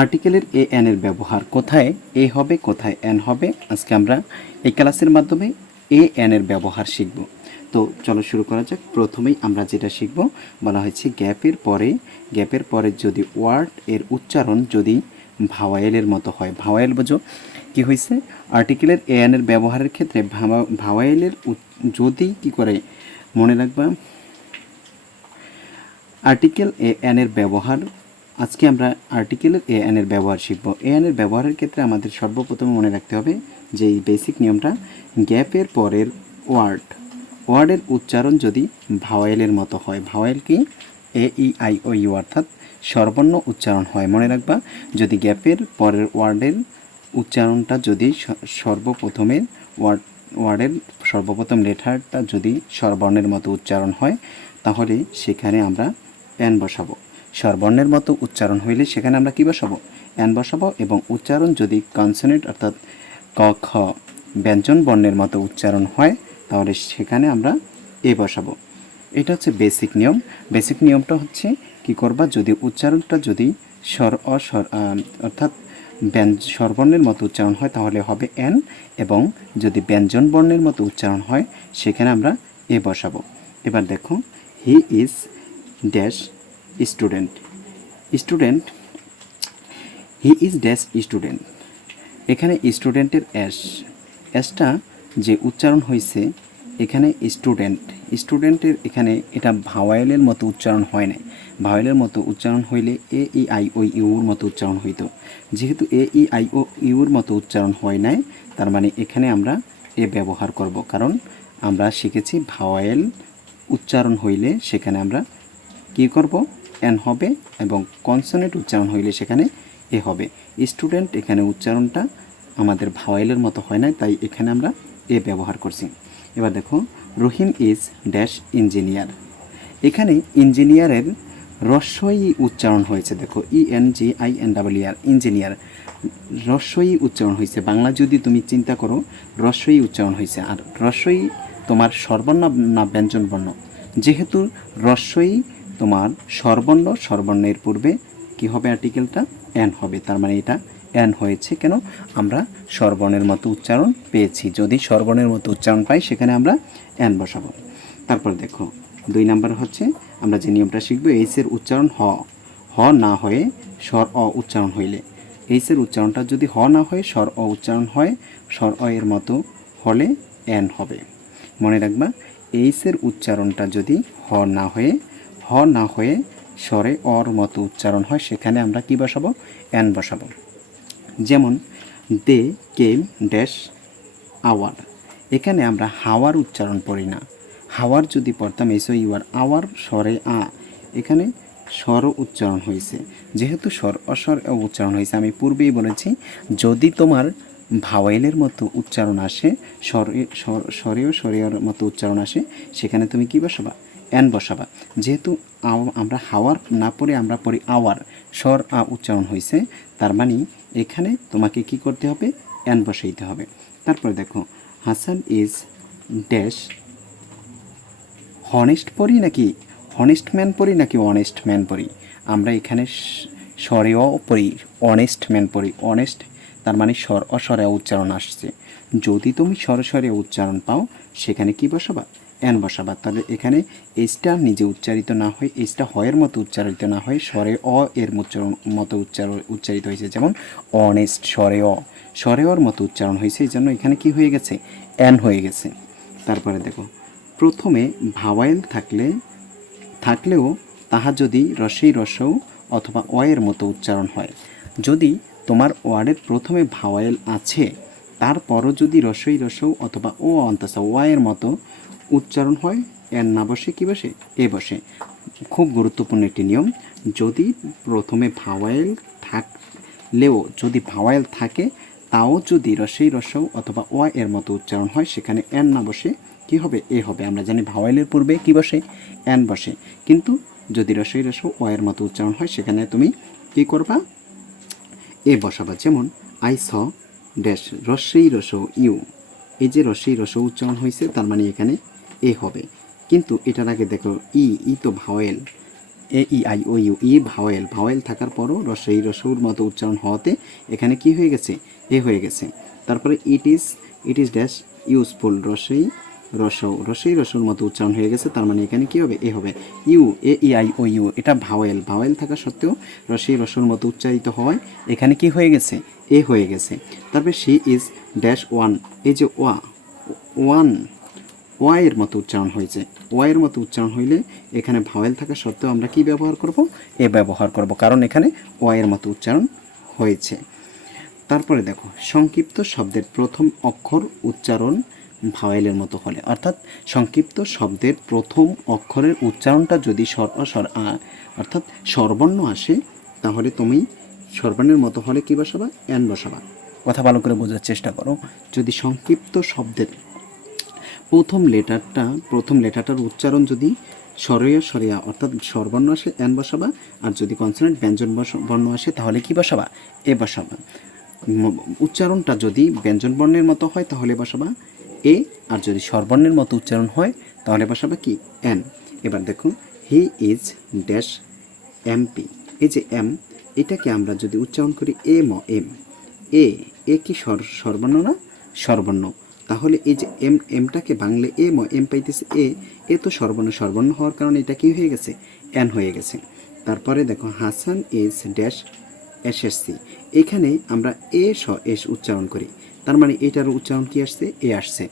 আর্টিকেলের A N এর ব্যবহার কোথায় এ হবে কোথায় এন হবে আজকে আমরা এই ক্লাসের মাধ্যমে এ এন এর ব্যবহার শিখব। তো চলো শুরু করা যাক। প্রথমেই আমরা যেটা শিখব বলা হয়েছে গ্যাপের পরে যদি ওয়ার্ড এর উচ্চারণ যদি ভাওয়েলের মতো হয়। ভাওয়েল বোঝো কি হয়েছে, আর্টিকেলের এ এন এর ব্যবহারের ক্ষেত্রে ভাওয়েলের যদি কি করে মনে রাখবা, আর্টিকেল এ এন এর ব্যবহার আজকে আমরা আর্টিকেলের এ এন এর ব্যবহার শিখব। এ এন এর ব্যবহারের ক্ষেত্রে আমাদের সর্বপ্রথম মনে রাখতে হবে যে এই বেসিক নিয়মটা, গ্যাপের পরের ওয়ার্ডের উচ্চারণ যদি ভাওয়েলের মতো হয়। ভাওয়েল কি? এ ই আই ও ইউ অর্থাৎ স্বরবর্ণ উচ্চারণ হয়। মনে রাখবা, যদি গ্যাপের পরের ওয়ার্ডের উচ্চারণটা যদি ওয়ার্ডের সর্বপ্রথম লেটারটা যদি স্বরবর্ণের মতো উচ্চারণ হয় তাহলে সেখানে আমরা এন বসাবো। স্বরবর্ণের মতো উচ্চারণ হইলে সেখানে আমরা কী বসাবো? এন বসাবো। এবং উচ্চারণ যদি কনসোনেন্ট অর্থাৎ ক খ ব্যঞ্জন বর্ণের মতো উচ্চারণ হয় তাহলে সেখানে আমরা এ বসাবো। এটা হচ্ছে বেসিক নিয়ম। বেসিক নিয়মটা হচ্ছে কি করবা, যদি উচ্চারণটা যদি অর্থাৎ স্বরবর্ণের মতো উচ্চারণ হয় তাহলে হবে এন, এবং যদি ব্যঞ্জন বর্ণের মতো উচ্চারণ হয় সেখানে আমরা এ বসাবো। এবার দেখো, he is dash student he is dash student. এখানে স্টুডেন্টের এসটা যে উচ্চারণ হয়েছে এখানে স্টুডেন্টের এখানে এটা ভাওয়েলের মতো উচ্চারণ হয় না। ভাওয়েলের মতো উচ্চারণ হইলে এ ই আই ও ইউর মতো উচ্চারণ হইতো। যেহেতু এ ই আই ও ইউর মতো উচ্চারণ হয় নাই, তার মানে এখানে আমরা এ ব্যবহার করব, কারণ আমরা শিখেছি ভাওয়েল উচ্চারণ হইলে সেখানে আমরা কী করব? এন হবে, এবং কনসোনেন্ট উচ্চারণ হইলে সেখানে এ হবে। স্টুডেন্ট এখানে উচ্চারণটা আমাদের ভাওয়েলের মতো হয় না, তাই এখানে আমরা এ ব্যবহার করছি। এবার দেখো, রহিম ইজ ড্যাশ ইঞ্জিনিয়ার। এখানে ইঞ্জিনিয়ারের রস্বই উচ্চারণ হয়েছে। দেখো, ENGINER ইঞ্জিনিয়ার রস্বই উচ্চারণ হয়েছে। বাংলা যদি তুমি চিন্তা করো, রস্বই উচ্চারণ হয়েছে। আর রস্বই তোমার স্বরবর্ণ না ব্যঞ্জন বর্ণ? যেহেতু রস্বই তোমার স্বরবর্ণের পূর্বে কি হবে? আর্টিকেলটা এন হবে। তার মানে এটা এন হয়েছে। কেন? আমরা স্বরবর্ণের মতো উচ্চারণ পেয়েছি। যদি স্বরবর্ণের মতো উচ্চারণ পাই সেখানে আমরা এন বসাবো। তারপর দেখো, 2 নাম্বার হচ্ছে আমরা যে নিয়মটা শিখবো, এইচের উচ্চারণ হ না হয়ে স্বর অ উচ্চারণ হইলে, এইচের উচ্চারণটা যদি হ না হয়ে স্বর অ উচ্চারণ হয়, স্বর অ এর মতো হলে এন হবে। মনে রাখবা, এইচের উচ্চারণটা যদি হ না হয়ে স্বরে অর মতো উচ্চারণ হয় সেখানে আমরা কি বসাবো? এন বসাবো। যেমন দে কেম ড্যাশ আওয়ার। এখানে আমরা হাওয়ার উচ্চারণ পড়ি না। হাওয়ার যদি পড়তাম এসো ইউর, আওয়ার স্বরে আ, এখানে স্বর উচ্চারণ হয়েছে। যেহেতু স্বর অস্বর উচ্চারণ হয়েছে, আমি পূর্বেই বলেছি যদি তোমার ভাওয়েলের মতো উচ্চারণ আসে, স্বরের মতো উচ্চারণ আসে, সেখানে তুমি কি বসাবা? এন বসাবা। যেহেতু আমরা হাওয়ার না পড়ে আমরা পড়ি আওয়ার, স্বর আ উচ্চারণ হয়েছে, তার মানে এখানে তোমাকে কি করতে হবে? এন বসাইতে হবে। তারপরে দেখো, হাসান ইজ ড্যাশ হনেস্ট পড়ি নাকি হনেস্ট ম্যান পড়ি নাকি অনেস্ট ম্যান পড়ি? আমরা এখানে স্বরেও পড়ি, অনেস্ট ম্যান পড়ি। অনেস্ট তার মানে স্বর অস্বরে উচ্চারণ আসছে। যদি তুমি স্বরে উচ্চারণ পাও সেখানে কি বসাবা? এন বসাবা। তাহলে এখানে এইচটা নিজে উচ্চারিত না হয়ে, এইচটা হয়ের মতো উচ্চারিত না হয়ে স্বরে অ এর মতো উচ্চারিত হয়েছে। যেমন অনেস্ট স্বরে অর মতো উচ্চারণ হয়েছে, এই জন্য এখানে কি হয়ে গেছে? এন হয়ে গেছে। তারপরে দেখো, প্রথমে ভাওয়াইল থাকলেও তাহা যদি রসৌ অথবা অয়ের মতো উচ্চারণ হয়। যদি তোমার ওয়ার্ডের প্রথমে ভাওয়াইল আছে, তারপরও যদি রসৌ অথবা ও অন্তসা ওয়ের মতো উচ্চারণ হয়, এর না বসে কি বসে? এ বসে। খুব গুরুত্বপূর্ণ একটি নিয়ম, যদি প্রথমে ভাওয়াইল থাকলেও যদি ভাওয়াইল থাকে তাও যদি রসৌ অথবা ও এর মতো উচ্চারণ হয় সেখানে এন না বসে কি হবে? এ হবে। আমরা জানি ভাওয়াইলের পূর্বে কি বসে? এন বসে। কিন্তু যদি রসৌ ও এর মতো উচ্চারণ হয় সেখানে তুমি কি করবা? এ বসাবা। যেমন আই স ড্যাশ রসৌ ইউ। এই যে রসৌ উচ্চারণ হয়েছে, তার মানে এখানে এ হবে। কিন্তু এটার আগে দেখো ই তো vowel, A E I O U, E vowel, vowel থাকার পরও রস্বই রসৌর মতো উচ্চারণ হওয়াতে এখানে কি হয়ে গেছে, এ হয়ে গেছে। তারপরে ইট ইজ ড্যাশ ইউজফুল, রস্বই রসৌর মতো উচ্চারণ হয়ে গেছে, তার মানে এখানে কি হবে, এ হবে। U, A E I O U, এটা ভাওয়েল, ভাওয়েল থাকা সত্ত্বেও রস্বই রসৌর মতো উচ্চারিত হওয়ায় এখানে কি হয়ে গেছে, এ হয়ে গেছে। তারপরে শি ইজ ড্যাশ ওয়ান, এই যে ওয়ান, ওয়াইয়ের মতো উচ্চারণ হয়েছে, ওয়াইয়ের মতো উচ্চারণ হইলে এখানে ভাওয়েল থাকা সত্ত্বেও আমরা কি ব্যবহার করব, এ ব্যবহার করব, কারণ এখানে ওয়াইয়ের মতো উচ্চারণ হয়েছে। তারপরে দেখো সংক্ষিপ্ত শব্দের প্রথম অক্ষর উচ্চারণ ভাওয়েলের মতো হলে, অর্থাৎ সংক্ষিপ্ত শব্দের প্রথম অক্ষরের উচ্চারণটা যদি অর্থাৎ স্বরবর্ণ আসে, তাহলে তুমি স্বরবর্ণের মতো হলে কী বসাবা, এন বসাবা। কথা ভালো করে বোঝার চেষ্টা করো। যদি সংক্ষিপ্ত শব্দের প্রথম লেটারটার উচ্চারণ যদি সরিয়া অর্থাৎ স্বরবর্ণ আসে, এন বসাবা, আর যদি কনসোনেন্ট ব্যঞ্জন বর্ণ আসে তাহলে কি বসাবা, এ বসাবা। উচ্চারণটা যদি ব্যঞ্জন বর্ণের মতো হয় তাহলে বসাবা এ, আর যদি স্বরবর্ণের মতো উচ্চারণ হয় তাহলে বসাবা কি, এন। এবার দেখো হি ইজ ড্যাশ এমপি, এই যে এম, এটাকে আমরা যদি উচ্চারণ করি এম, এ কি স্বরবর্ণ না, স্বরবর্ণ, তাহলে এই যে এমটাকে বাংলে এম পাইতেছে এ তো স্বরবর্ণ হওয়ার কারণে এটা কি হয়ে গেছে, এন হয়ে গেছে। তারপরে দেখো হাসান ইজ ড্যাশ এসএসসি, এখানে আমরা এস উচ্চারণ করি, তার মানে এটার উচ্চারণ কি আসছে, এ আসছে,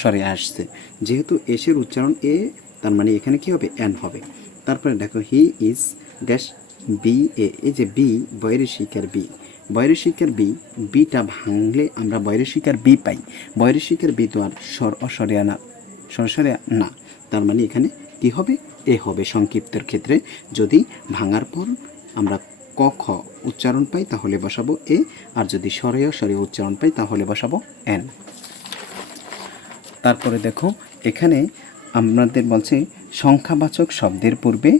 স্বরে আসছে, যেহেতু এসের উচ্চারণ এ, তার মানে এখানে কি হবে, এন হবে। তারপরে দেখো he is dash B A, এই যে বি বৈরের শিকার বি, বৈরের শিকার বিটা ভাঙলে আমরা বৈরের শিকার বি পাই, বৈরের শিকার বি তো আর অস্বরিয়া না, সরাসরি না, তার মানে এখানে কি হবে, এ হবে সংক্ষিপ্তের ক্ষেত্রে। যদি ভাঙার পর আমরা ক খ উচ্চারণ পাই তাহলে বসাবো এ, আর যদি সরিয়া উচ্চারণ পাই তাহলে বসাবো এন। তারপরে দেখো এখানে আমাদের বলছে সংখ্যাবাচক শব্দের পূর্বে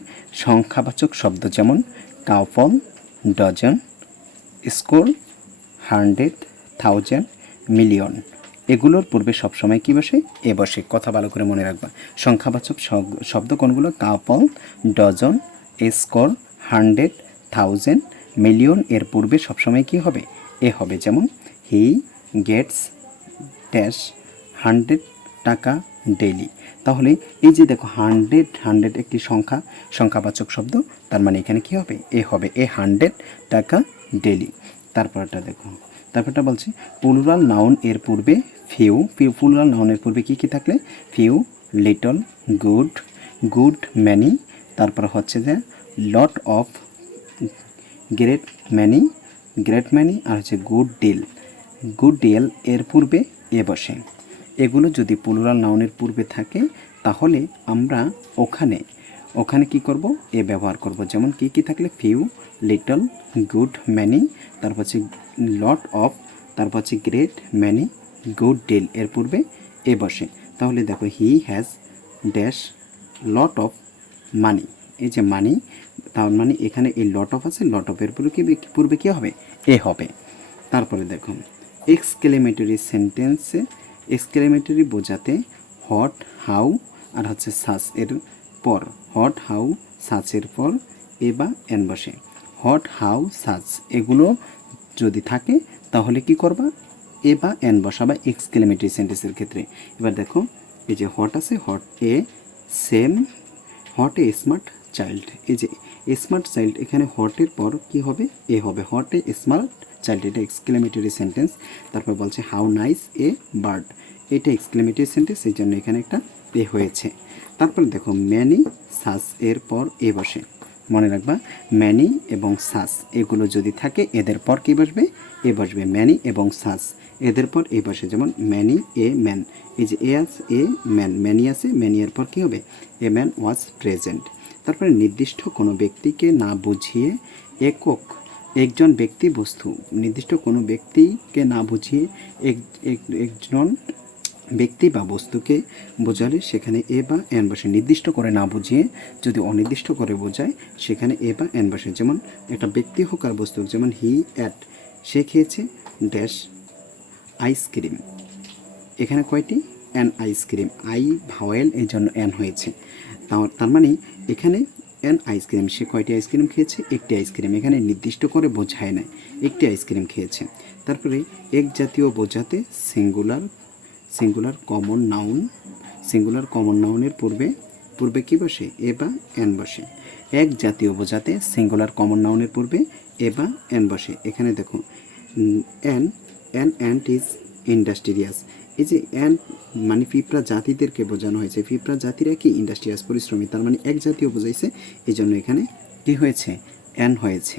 সংখ্যাবাচক শব্দ যেমন কাউফল, ডজন, স্কোর, 100, 1000, মিলিয়ন, এগুলোর পূর্বে সবসময় কী বসে, এ বসে। কথা ভালো করে মনে রাখবা। সংখ্যাবাচক শব্দ কোনগুলো, কাউফল, ডজন, স্কোর, 100, 1000, মিলিয়ন, এর পূর্বে সবসময় কি হবে, এ হবে। যেমন হি গেটস ড্যাশ 100 টাকা ডেইলি, তাহলে এই যে দেখো 100 একটি সংখ্যাবাচক শব্দ, তার মানে এখানে কি হবে, এ হবে, এ 100 টাকা ডেইলি। তারপরটা দেখো, তারপরটা বলছি প্লুরাল নাউন এর পূর্বে ফিউ, প্লুরাল নাউনের পূর্বে কী কী থাকলে, ফিউ, লিটল, গুড, ম্যানি, তারপর হচ্ছে যে লট অফ, গ্রেট ম্যানি, আর হচ্ছে গুড ডিল এর পূর্বে এ বসে। এগুলো যদি প্লুরাল নাউনের পূর্বে থাকে তাহলে আমরা ওখানে কি করব, এ ব্যবহার করব। যেমন কি থাকলে ফিউ, লিটল, গুড, ম্যানি, তারপর হচ্ছে লট অফ, তারপর হচ্ছে গ্রেট, ম্যানি, গুড ডিল, এর পূর্বে এ বসে। তাহলে দেখো he has dash lot of money, এই যে মানি, তার মানে এখানে এই লট অফ আছে, লট অফের পূর্বে কী হবে, এ হবে। তারপরে দেখুন এক্সক্লেমেটরি সেন্টেন্সে এক্সক্লেমেটরি বোঝাতে হট, হাউ, আর হচ্ছে সাচ এর পর, হট, হাউ, সাচের পর এ বা এন বসে। হট, হাউ, সাচ এগুলো যদি থাকে তাহলে কি করবা, এ বা এন বসাবা এক্সক্লেমেটরি সেন্টেন্সের ক্ষেত্রে। এবার দেখো এই যে হট আছে, hot A same, hot a smart child, এই যে স্মার্ট চাইল্ড, এখানে হটের পর কি হবে, এ হবে, হট এ স্মার্ট চাইল্ড, এটা এক্সক্লেমেটরি সেন্টেন্স। তারপর বলছে হাউ নাইস এ বার্ড, এটা এক্সক্লেমেটরি সেন্টেন্স, এই জন্য এখানে একটা এ হয়েছে। তারপর দেখো ম্যানি, সাস এর পর এ বসে, মনে রাখবা ম্যানি এবং সাস এগুলো যদি থাকে এদের পর কী বসবে, এ বসবে। ম্যানি এবং সাস এদের পর এ বসে, যেমন ম্যানি এ ম্যান, এই যে এ আছে, এ ম্যান, ম্যানি আছে, ম্যানি এর পর কী হবে, এ ম্যান ওয়াজ প্রেজেন্ট। তারপরে নির্দিষ্ট কোনো ব্যক্তিকে না বুঝিয়ে একজন ব্যক্তি বস্তু, নির্দিষ্ট কোনো ব্যক্তিকে না বুঝিয়ে একজন ব্যক্তি বা বস্তুকে বোঝালে সেখানে এ বা এন বসে। নির্দিষ্ট করে না বুঝিয়ে যদি অনির্দিষ্ট করে বোঝায় সেখানে এ বা এন বসে। যেমন একটা ব্যক্তি হোক আর বস্তু হোক, যেমন হি অ্যাট, সে খেয়েছে ড্যাশ আইসক্রিম, এখানে কয়টি, অ্যান আইসক্রিম, আই ভাওয়েল, এই জন্য অ্যান হয়েছে। তার মানে এখানে অ্যান আইসক্রিম, সে কয়টি আইসক্রিম খেয়েছে? একটি আইসক্রিম, এখানে নির্দিষ্ট করে বোঝায় নাই, একটি আইসক্রিম খেয়েছে। তারপরে এক জাতীয় বোঝাতে singular, singular common noun, singular common নাউনের পূর্বে কী বসে? এ বা এন বসে। এক জাতীয় বোঝাতে সিঙ্গুলার কমন নাউনের পূর্বে এ বা এন বসে। এখানে দেখো অ্যান অ্যান্ট ইজ ইন্ডাস্ট্রিয়াস, এই যে অ্যান্ট মানে পিঁপড়া জাতিদেরকে বোঝানো হয়েছে, পিঁপড়া জাতিরা কি? ইন্ডাস্ট্রিয়াস, পরিশ্রমী, তার মানে এক জাতীয় বোঝাইছে, এই জন্য এখানে কী হয়েছে? অ্যান হয়েছে।